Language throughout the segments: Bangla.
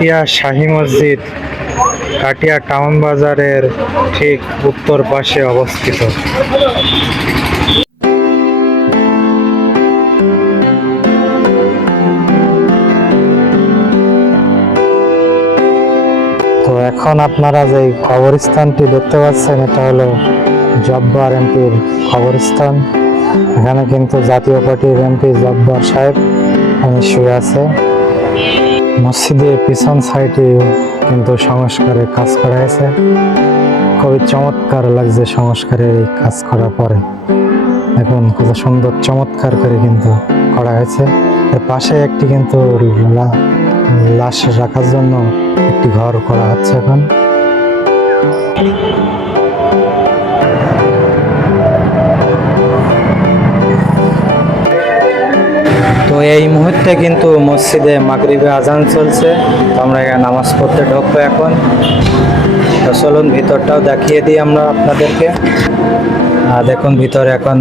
কাটিয়া শাহী মসজিদ, কাটিয়া টাউন বাজারের ঠিক উত্তর পাশে অবস্থিত। তো এখন আপনারা যে কবরস্থানটি দেখতে পাচ্ছেন, এটা হলো জব্বার এমপির কবরস্থান। এখানে কিন্তু জাতীয় পার্টির এমপি জব্বার সাহেব, উনি শুয়ে আছে। মসজিদের পিছন সাইডে কিন্তু সংস্কারের কাজ করা হয়েছে। খুবই চমৎকার লাগছে সংস্কারের এই কাজ করার পরে। এখন কত সুন্দর চমৎকার করে কিন্তু করা হয়েছে। এর পাশে একটি কিন্তু লাশ রাখার জন্য একটি ঘর করা হচ্ছে এখন। তো এই মুহূর্তে কিন্তু মসজিদে মাগরিবে আজান চলছে। তো আমরা এখানে নামাজ পড়তে ঢুকবো এখন। তো চলুন, ভিতরটাও দেখিয়ে দিই আমরা আপনাদেরকে। আর দেখুন, ভিতরে এখন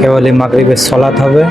কেবলই মাগরিবের সলাৎ হবে।